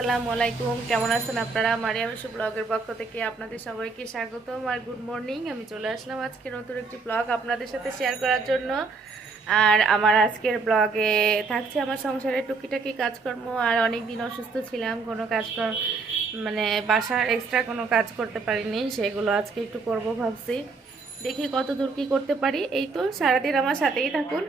আসসালামু আলাইকুম। কেমন আছেন আপনারা? মারিয়াম ইসু ব্লগের পক্ষ থেকে আপনাদের সবাইকে স্বাগতম আর গুড মর্নিং। আমি চলে আসলাম আজকে নতুন একটি ব্লগ আপনাদের সাথে শেয়ার করার জন্য। আর আমার আজকের ব্লগে থাকছে আমার সংসারের টুকিটাকি কাজকর্ম। আর অনেক দিন অসুস্থ ছিলাম, কোনো কাজকর্ম মানে বাসার এক্সট্রা কোনো কাজ করতে পারিনি, সেগুলো আজকে একটু করব ভাবছি। দেখি কত দূর কী করতে পারি। এই তো সারাদিন আমার সাথেই থাকুন।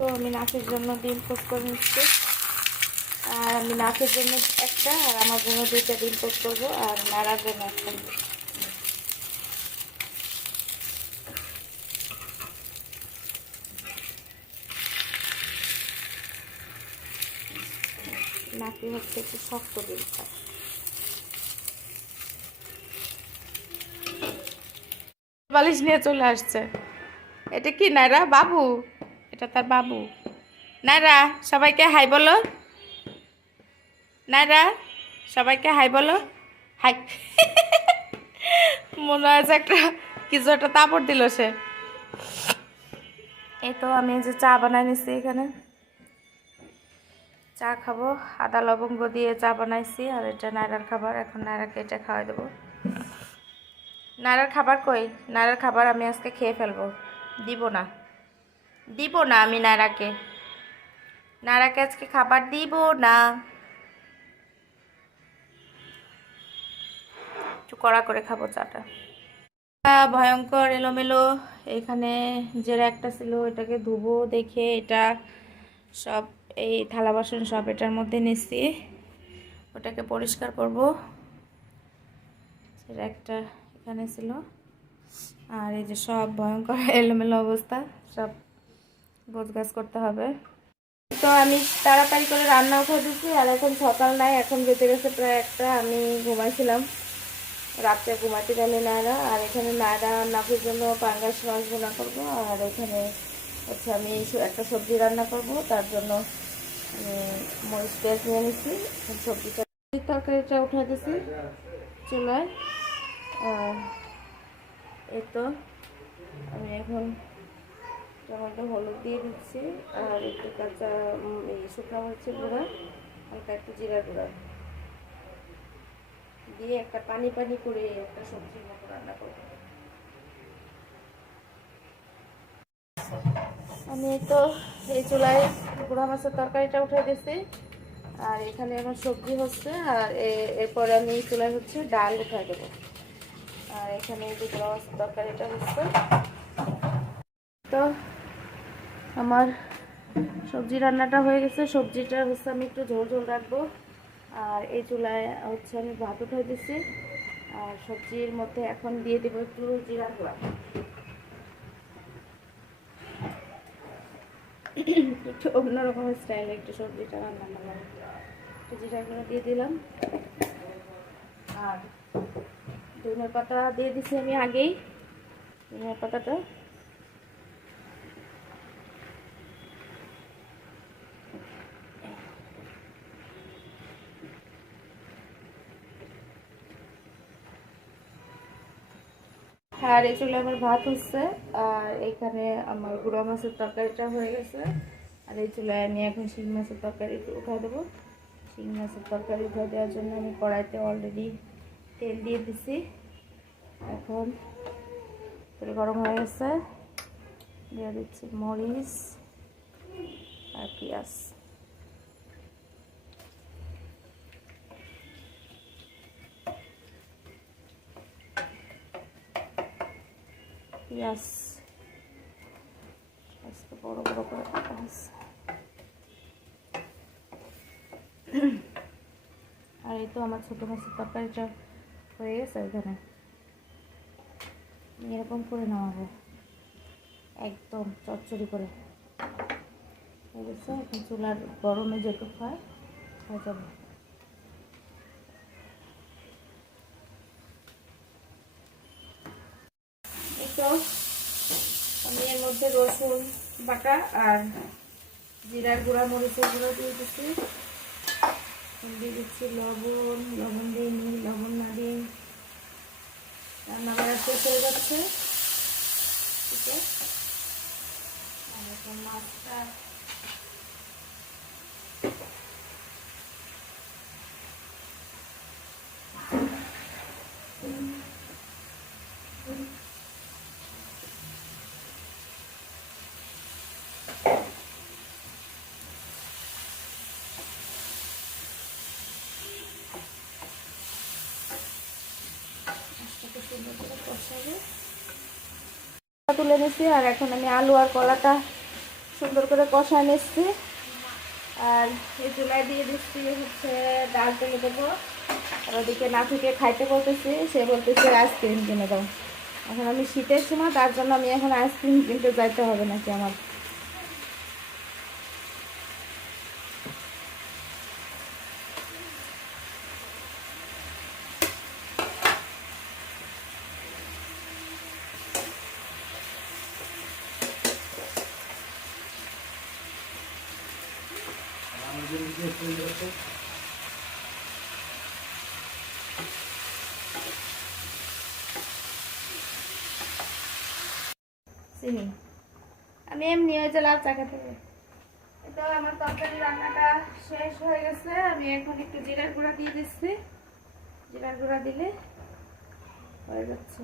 তো আমি নাচের জন্য ডিম পোস্ট করে নিচ্ছি। আর আমি নাচের জন্য একটা, আর আমার জন্য দুইটা ডিম পোস্ট করবো, আর নাড়ার জন্য একটা। নাকি হচ্ছে একটু শক্ত ডিম খায়। বালিশ নিয়ে চলে আসছে। এটা কি নাইরা বাবু? এটা তার বাবু। নাইরা, সবাইকে হাই বলো। নাইরা, সবাইকে হাই বলো। হাই। মনে হয় যে একটা কিছু একটা তাপড় দিল সে। এই তো আমি যে চা বানাই নিচ্ছি এখানে। চা খাবো, আদা লবঙ্গ দিয়ে চা বানাইছি। আর এটা নায়রার খাবার, এখন নায়রাকে এটা খাওয়াই দেবো। নায়রার খাবার কই? নায়রার খাবার আমি আজকে খেয়ে ফেলবো। দিব না, দিব না আমি নায়রাকে। নায়রাকে আজকে খাবার দিব না। একটু কড়া করে খাবো চাটা। ভয়ঙ্কর এলোমেলো। এখানে যে একটা ছিল এটাকে ধুবো দেখে এটা সব, এই থালা বাসন সব এটার মধ্যে নিচ্ছি। ওটাকে পরিষ্কার করব। একটা এখানে ছিল, আর এই যে সব ভয়ঙ্কর এলোমেলো অবস্থা, সব গোছগাছ করতে হবে। তো আমি তাড়াতাড়ি করে রান্নাও করে দিচ্ছি। আর এখন সকাল নাই, এখন বেঁচে গেছে প্রায় একটা। আমি ঘুমাইছিলাম, রাত্রে ঘুমাতে গেলে নায়রা। আর এখানে নায়রা নাফির জন্য পাঙ্গাস মাছ ভুনা করবো। আর এখানে হচ্ছে আমি একটা সবজি রান্না করব, তার জন্য মরিচ পেঁয়াজ নিয়ে নিচ্ছি। সবজিটা তরকারিটা উঠে দিচ্ছি চুলায়। এই তো আমি এখন টমেটো হলুদ দিয়ে দিচ্ছি, আর একটু কাঁচা এই শুকনো মরিচের গুঁড়া, হালকা একটু জিরা গুঁড়া দিয়ে একটা পানি পানি করে একটা সবজির মতো রান্না করব। আমি তো এই চুলায় গুঁড়া মাছের তরকারিটা উঠে দিচ্ছি। আর এখানে আমার সবজি হচ্ছে। আর এরপরে আমি চুলায় হচ্ছে ডাল উঠাই দেবো। আর এখানে এই যে গুঁড়া মাছের তরকারিটা হচ্ছে। তো আমার সবজি রান্নাটা হয়ে গেছে। সবজিটা হচ্ছে আমি একটু ঝোল ঝোল রাখবো। আর এই চুলায় হচ্ছে আমি ভাত উঠাই দিচ্ছি। আর সবজির মধ্যে এখন দিয়ে দেবো একটু জিরা গুঁড়া। একটু অন্যরকমের স্টাইলে একটু সবজিটা রান্না করলাম। একটু জিরা গুঁড়া দিয়ে দিলাম। আর ধনের পাতা দিয়ে দিচ্ছি আমি আগেই। ধনের পাতাটা আর এই চুলে আমার ভাত হচ্ছে। আর এইখানে আমার গুঁড়া মাছের তরকারিটা হয়ে গেছে। আর এই চুলায় আমি এখন শিং মাছের তরকারি উঠাই দেবো। শিং মাছের তরকারি উঠাই দেওয়ার জন্য আমি কড়াইতে অলরেডি তেল দিয়ে দিছি। এখন তেল গরম হয়ে গেছে, দিয়ে দিচ্ছি মরিচ আর পেঁয়াজ। পেঁয়াজ আজকে বড় বড় করে কাটা হয়েছে। আর এই তো আমার ছোটো মাছের তরকারিটা হয়ে গেছে। এখানে এরকম করে নেওয়া হবে একদম চচ্চড়ি করে। ঠিক আছে, এখন চুলার গরমে যেটুকু হয় হয়ে যাবে। তো আমি এর মধ্যে রসুন বাটা আর জিরার গুঁড়া, মরিচের গুঁড়া দিয়ে দিচ্ছি। দিয়ে দিচ্ছি লবণ দিয়ে নিই, লবণ না দিয়ে রান্না করা শেষ হয়ে যাচ্ছে। ঠিক আছে, আর এখন মাছটা সুন্দর করে কষাবো। তুলে নিচ্ছি আর এখন আমি আলু আর কলাটা সুন্দর করে কষায় নিচ্ছি। আর এই চুলায় দিয়ে দিচ্ছি হচ্ছে ডাল তেলে দেবো। আর ওদিকে নাফিকে খাইতে বলতেছি, সে বলতেছে আইসক্রিম কিনে দাও। এখন আমি শীতের সময়, তার জন্য আমি এখন আইসক্রিম কিনতে যাইতে হবে নাকি আমার। চিনি আমি এমনি ওই যে লাল চা খেতে। তো আমার তরকারি রান্নাটা শেষ হয়ে গেছে। আমি এখন একটু জিরার গুঁড়া দিয়ে দিচ্ছি। জিরার গুঁড়া দিলে হয়ে যাচ্ছে।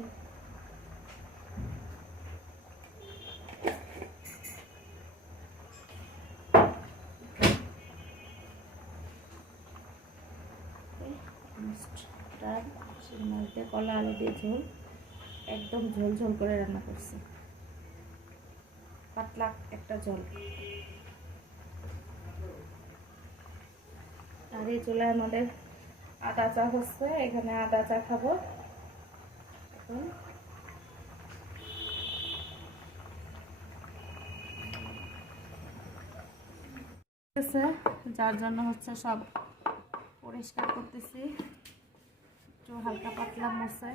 কলা আলু দিয়ে ঝোল, একদম ঝোল ঝোল করে রান্না করছি, পাতলা একটা ঝোল। আর এই চুলায় আমাদের আদা চা হচ্ছে, এখানে আদা চা খাবো এখন। যার জন্য হচ্ছে সব পরিষ্কার করতেছি, একটু হালকা পাতলা মুছে।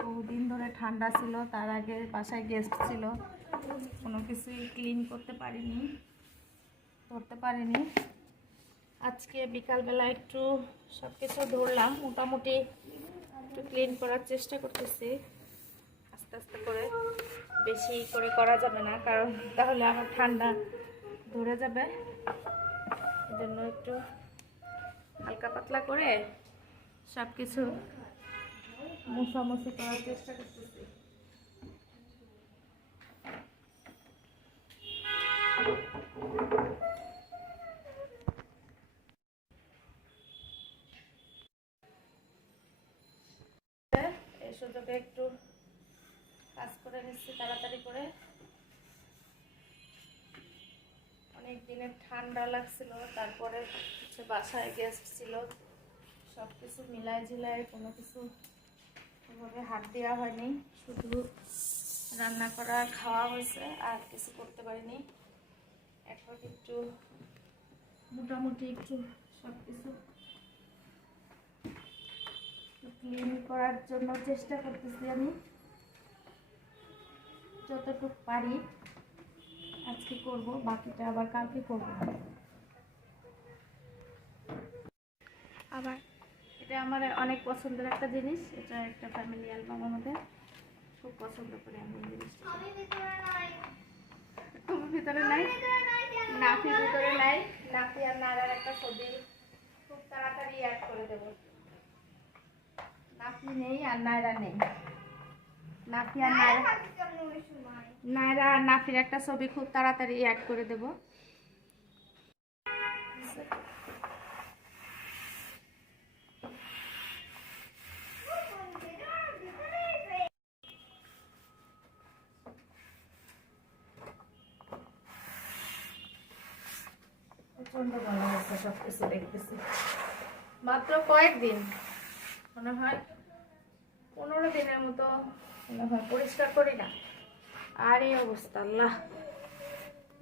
বহুদিন ধরে ঠান্ডা ছিল, তার আগে বাসায় গেস্ট ছিল, কোনো কিছুই ক্লিন করতে পারিনি, ধরতে পারিনি। আজকে বিকালবেলা একটু সব কিছু ধরলাম, মোটামুটি একটু ক্লিন করার চেষ্টা করতেছি আস্তে আস্তে করে। বেশি করে করা যাবে না, কারণ তাহলে আমার ঠান্ডা ধরে যাবে। এজন্য একটু হালকা পাতলা করে সব কিছু মোছামুছি করার চেষ্টা করতেছি। এই সুযোগে একটু কাজ করে নিচ্ছি তাড়াতাড়ি করে। অনেক দিনের ঠান্ডা লাগছিল, তারপরে হচ্ছে বাসায় গেস্ট ছিল, সব কিছু মিলায় ঝিলায় কোনো কিছু ওভাবে হাত দেওয়া হয়নি, শুধু রান্না করা খাওয়া হয়েছে, আর কিছু করতে পারিনি। এখন একটু মোটামুটি একটু সব কিছু ক্লিন করার জন্য চেষ্টা করতেছি আমি, যতটুকু পারি আজকে করব, বাকিটা আবার কালকে করব। আবার এটা আমার অনেক পছন্দের একটা জিনিস, এটা একটা ফ্যামিলি অ্যালবাম, আমাদের খুব পছন্দ করি আমি এই জিনিসটা। তুমি ভিতরে নাই, নাফি ভিতরে নাই, নাফি আর নারার একটা ছবি খুব তাড়াতাড়ি অ্যাড করে দেব। নাফি নেই আর নায়রা নেই, নাফি আর নায়রা আর নাফির একটা ছবি খুব তাড়াতাড়ি অ্যাড করে দেব। প্রচন্ড ভালো হচ্ছে সব কিছু দেখতেছি, মাত্র কয়েকদিন, মনে হয় 15 15 দিনের মতো মনে হয় পরিষ্কার করি না। আর এই অবস্থা, আল্লাহ,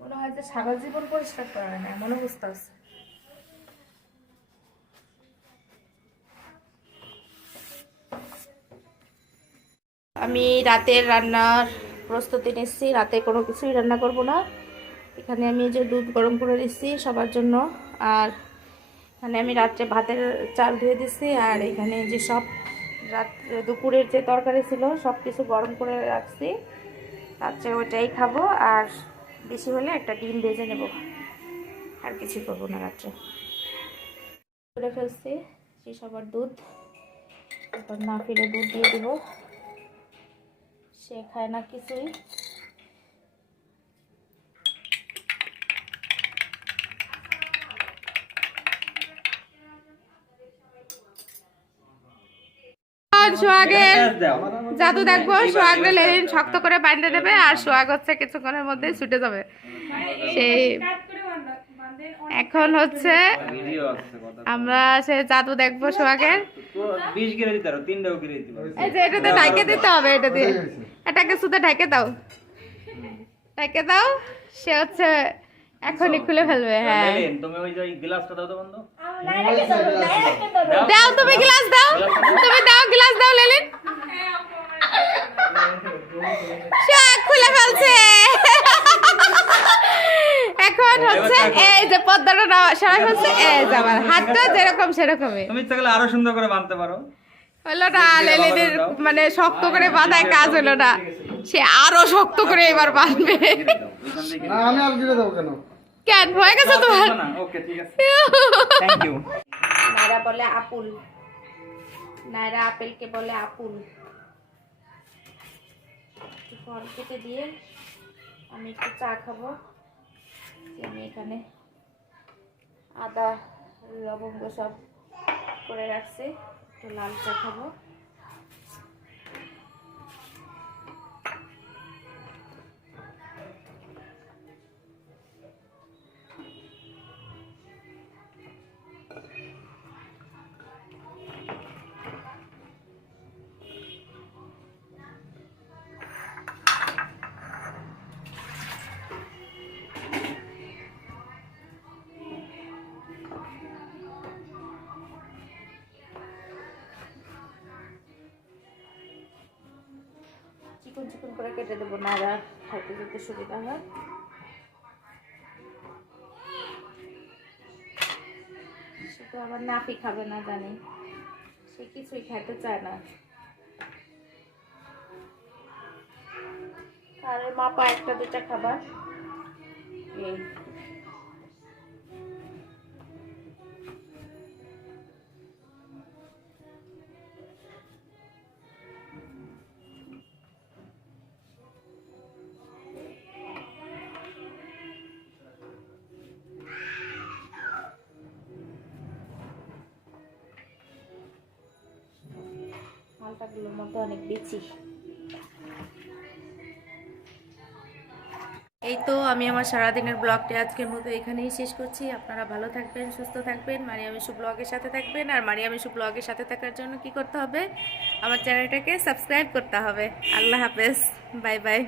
মনে হয় যে সারা জীবন পরিষ্কার করা হয় না, এমন অবস্থা আছে। আমি রাতের রান্নার প্রস্তুতি নিচ্ছি। রাতে কোনো কিছুই রান্না করব না। এখানে আমি যে দুধ গরম করে দিচ্ছি সবার জন্য, আর এখানে আমি রাত্রে ভাতের চাল ধুয়ে দিচ্ছি, আর এখানে যে সব রাত্রে দুপুরের যে তরকারি ছিল সব কিছু গরম করে রাখছি। রাত্রে ওইটাই খাবো, আর বেশি হলে একটা ডিম ভেজে নেব, আর কিছু করবো না রাত্রে। করে ফেলছি সে সবার দুধ, এরপর না ফিরে দুধ দিয়ে দিব, সে খায় না কিছুই। সোহাগের জাদু দেখবো, সোহাগরে লেলিন শক্ত করে বাঁধতে দেবে, আর সোহাগ হচ্ছে কিছুক্ষণের মধ্যে ছুটে যাবে। সেই এখন হচ্ছে আমরা সে জাদু দেখবো সোহাগের। এই যে এটাতে ঢাকে দিতে হবে, এটা দিয়ে এটাকে শুধু ঢাকে দাও, ঢাকে দাও, সে হচ্ছে এখনই খুলে ফেলবে। হ্যাঁ দাও, তুমি গ্লাস দাও, তুমি দাও গ্লাস দাও লেলিন। শাক খুলে ফেলছে। এখন হচ্ছে এই যে পর্দাটা সরাই ফেলছে, এই যে আমার হাতটা যেরকম সেরকমই। তুমি চাইলে আরো সুন্দর করে বাঁধতে পারো। হলো না, লেলিনের মানে শক্ত করে বাঁধায় কাজ হলো না, সে আরো শক্ত করে এবার বাঁধবে। না আমি আর গিরে দেব কেন? কেন হয়ে গেছে তোমার? ওকে ঠিক আছে, থ্যাংক ইউ। নাইরা বলে আপুল, নাইরা আপেলকে বলে আপুল। একটু ফল কেটে দিয়ে আমি একটু চা খাবো। আমি এখানে আদা লবঙ্গ সব করে রাখছি, একটু লাল চা খাবো। চিকন চিকন করে কেটে দেবো, নাড়া খাইতে যেতে সুবিধা হয়। সে তো আবার নাপি খাবে না জানি, সে কিছুই খাইতে চায় না। আর মাপা একটা দুটা খাবার এই। মালটাগুলোর মধ্যে অনেক বেশি। এই তো আমি আমার সারাদিনের ব্লগটি আজকের মতো এখানেই শেষ করছি। আপনারা ভালো থাকবেন, সুস্থ থাকবেন, মারিয়াম ইস্যু ব্লগের সাথে থাকবেন। আর মারিয়াম ইস্যু ব্লগের সাথে থাকার জন্য কি করতে হবে? আমার চ্যানেলটাকে সাবস্ক্রাইব করতে হবে। আল্লাহ হাফেজ, বাই বাই।